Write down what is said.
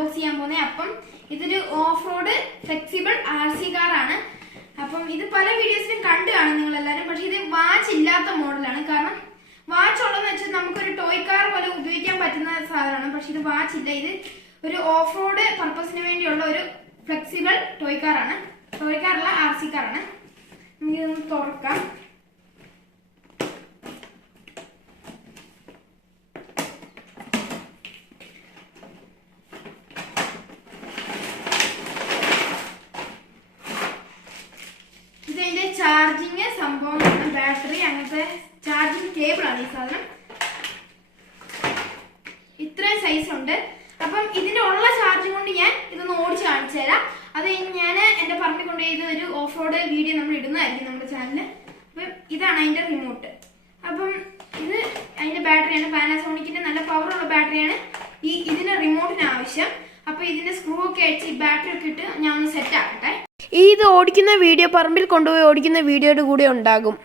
Unbox ചെയ്യാൻ പോകുന്നത്. അപ്പം ഇതൊരു ഓഫ് റോഡ് ഫ്ലെക്സിബിൾ RC കാറാണ്. അപ്പം ഇത് പല വീഡിയോസിലും കണ്ടു കാണും നിങ്ങൾ എല്ലാവരും. പക്ഷെ ഇത് വാച്ച് ഇല്ലാത്ത മോഡലാണ്. കാരണം വാച്ച് ഉള്ളതെന്ന് വെച്ചാൽ നമുക്കൊരു ടോയ് കാർ പോലെ ഉപയോഗിക്കാൻ പറ്റുന്ന സാധനമാണ്. പക്ഷെ ഇത് വാച്ച് ഇല്ല. ഇത് ഒരു ഓഫ് റോഡ് പർപ്പസിന് വേണ്ടിയുള്ള ഒരു ഫ്ലെക്സിബിൾ ടോയ് കാറാണ്. ടോയ് കാറല്ല, RC കാറാണ്. നമുക്കിതൊന്ന് തുറക്കാം. ഇതിന്റെ ചാർജിങ് സംഭവം, ബാറ്ററി, അങ്ങനത്തെ ചാർജിങ് കേബിൾ ആണ് ഈ സാധനം. ഇത്രയും സൈസ് ഉണ്ട്. അപ്പം ഇതിന്റെ ഉള്ള ചാർജിങ് കൊണ്ട് ഞാൻ ഇതൊന്ന് ഓടിച്ച് കാണിച്ചു തരാം. അത് ഞാൻ എന്റെ പറമ്പിൽ കൊണ്ടുപോയി ഇത് ഒരു ഓഫ് റോഡ് വീഡിയോ നമ്മൾ ഇടുന്നതായിരിക്കും നമ്മുടെ ചാനലിൽ. അപ്പം ഇതാണ് അതിന്റെ റിമോട്ട്. അപ്പം ഇത് അതിന്റെ ബാറ്ററിയാണ്. പാനാസോണിക്കിന്റെ നല്ല പവറുള്ള ബാറ്ററിയാണ് ഇതിന്റെ റിമോട്ടിന് ആവശ്യം. അപ്പൊ ഇതിന്റെ സ്ക്രൂ ഒക്കെ അടിച്ച് ഈ ബാറ്ററി ഒക്കെ ഇട്ട് ഞാൻ ഒന്ന് സെറ്റ് ആക്കട്ടെ. ഇത് ഓടിക്കുന്ന വീഡിയോ പറമ്പിൽ കൊണ്ടുപോയി ഓടിക്കുന്ന വീഡിയോയുടെ കൂടെ ഉണ്ടാകും.